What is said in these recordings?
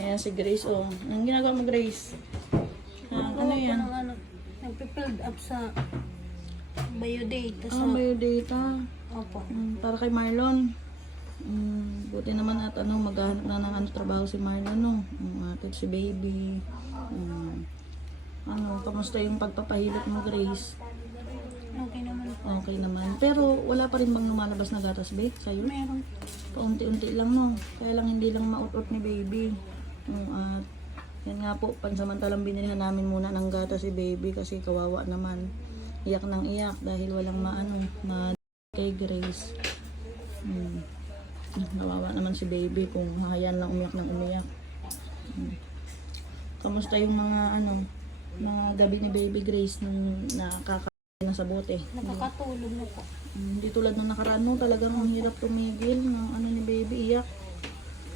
Ayan si Grace, oh. Anong ginagawa mo, Grace? Ah, ano yan? ng ano, nagpe-filled up sa biodata. Ah, Sa, biodata. opo. Mm, para kay Marlon. Mm, buti naman at ano, maghahanap na ng ano, trabaho si Marlon, no? Um, atid si baby. Mm, ano, kamusta yung pagpapahilot mo, Grace? Okay naman. Okay naman. Pero wala pa rin bang lumalabas na gatas, babe, sa'yo? Meron. Paunti-unti lang, no? Kaya lang hindi lang maut-ut ni baby. Mm, at yan nga po, pansamantalang binilihan namin muna ng gatas si baby kasi kawawa naman. Iyak ng iyak dahil walang maano, ma kay Grace. Mm. Kawawa naman si baby kung hahayaan lang umiyak ng umiyak. Mm. Kamusta yung mga ano, mga gabi ni baby Grace nung nakaka na sa bote? Nakakatulog na po. Mm, Hindi tulad nung nakaraan no, talagang ang hirap tumigil ng ano ni baby iyak.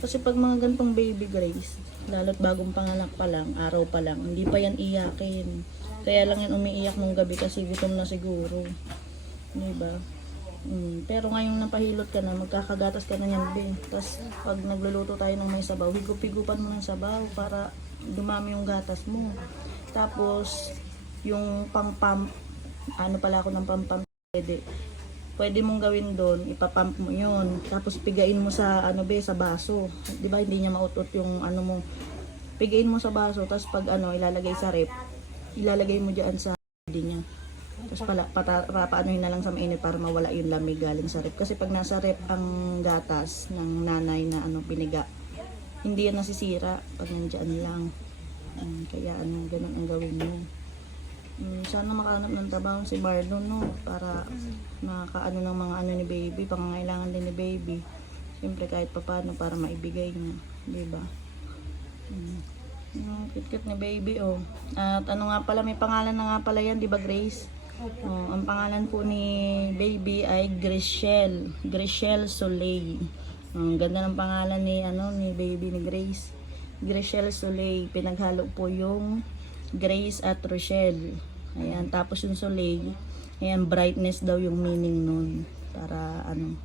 Kasi pag mga gantong baby grace, lalo't bagong panganak pa lang, araw pa lang, hindi pa yan iyakin. Kaya lang yan umiiyak nung gabi kasi gutom na siguro. Di ba? Mm, pero ngayong napahilot ka na, magkakagatas ka na yan, be. Tapos pag nagluluto tayo ng may sabaw, higup-higupan mo ng sabaw para dumami yung gatas mo. Tapos, yung pang-pump, ano pala ako ng pang-pump, pwede pwede mong gawin doon, ipapump mo yun. Tapos pigain mo sa ano be, sa baso. 'Di ba hindi niya mautot yung ano mo. Pigain mo sa baso, tapos pag ano ilalagay sa rep, ilalagay mo diyan sa hindi niya. Tapos pala pata, paanohin na lang sa mainit para mawala yung lamig galing sa rep. Kasi pag nasa rep ang gatas ng nanay na ano piniga, hindi yan nasisira pag nandiyan lang. Mm, kaya ano, ganun ang gawin mo. Mm, sana makahanap ng trabaho si Marlon, no? Para makaano ng mga ano ni baby, pangangailangan din ni baby. Siyempre kahit papano para maibigay niya, di ba? Mm. Yung cute ni baby, oh. At ano nga pala, may pangalan na nga pala yan, di ba Grace? Oh, ang pangalan po ni baby ay Grishel. Grishel Soleil. Ang ganda ng pangalan ni ano ni baby ni Grace. Grishel Soleil. Pinaghalo po yung Grace at Rochelle. Ayan, tapos yung Soleil. Ayan, brightness daw yung meaning nun. Para ano,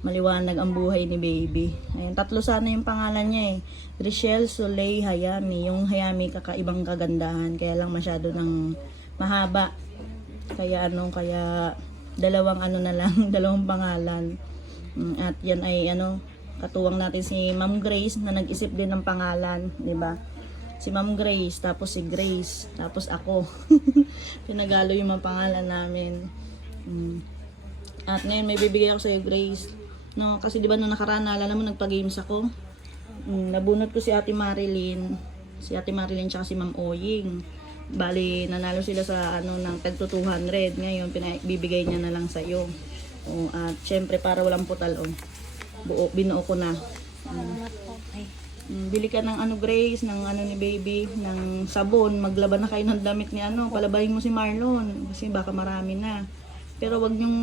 maliwanag ang buhay ni baby. Ayan, tatlo sana yung pangalan niya eh. Rochelle Soleil Hayami. Yung Hayami kakaibang kagandahan. Kaya lang masyado ng mahaba. Kaya ano, kaya dalawang ano na lang, dalawang pangalan. Mm, At yan ay ano, katuwang natin si Ma'am Grace na nag-isip din ng pangalan, 'di ba? Si Ma'am Grace, tapos si Grace, tapos ako. Pinagalo yung mga pangalan namin. Mm. At ngayon may bibigay ako sa iyo, Grace. No, kasi 'di ba nung nakaraan naalala mo nagpa-games ako. Mm, nabunot ko si Ate Marilyn, si Ate Marilyn tsaka si Ma'am Oying. Bali, nanalo sila sa ano ng tagto 200. Ngayon, pinabibigay niya na lang sa iyo. O, at syempre, para walang putal, oh. Buo, binuo ko na. Salamat po. Mm, Bili ka ng ano, Grace, ng ano ni baby, ng sabon. Maglaban na kayo ng damit ni ano. Palabahin mo si Marlon. Kasi baka marami na. Pero wag niyong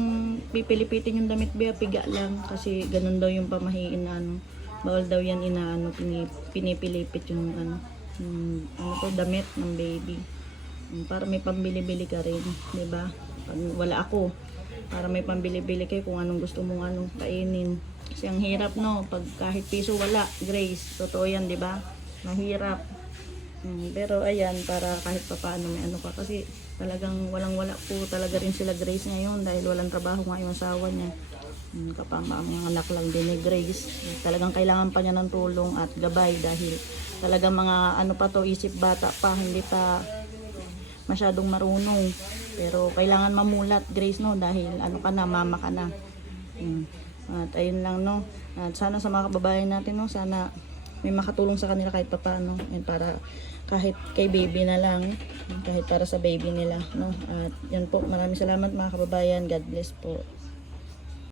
pipilipitin yung damit, Bea. Piga lang. Kasi ganun daw yung pamahiin na ano. Bawal daw yan inaano, pinip, pinipilipit yung ano. Yung, ano to, damit ng baby. Mm, Para may pambili-bili ka rin, 'di ba? Pag wala ako, para may pambili-bili kayo kung anong gusto mong anong kainin. Kasi ang hirap no, pag kahit piso wala, Grace, totoo yan, 'di ba? Mahirap. Mm, pero ayan, para kahit papaano may ano ka kasi talagang walang-wala po talaga rin sila Grace ngayon dahil walang trabaho nga yung asawa niya. Mm, kapama ang anak lang din ni Grace. Talagang kailangan pa niya ng tulong at gabay dahil talagang mga ano pa to, isip bata pa, hindi pa masyadong marunong. Pero kailangan mamulat, Grace, no? Dahil ano ka na, mama ka na. Mm. At ayun lang, no? At sana sa mga kababayan natin, no? Sana may makatulong sa kanila kahit papaano. And para kahit kay baby na lang, kahit para sa baby nila, no? At yun po, maraming salamat mga kababayan. God bless po.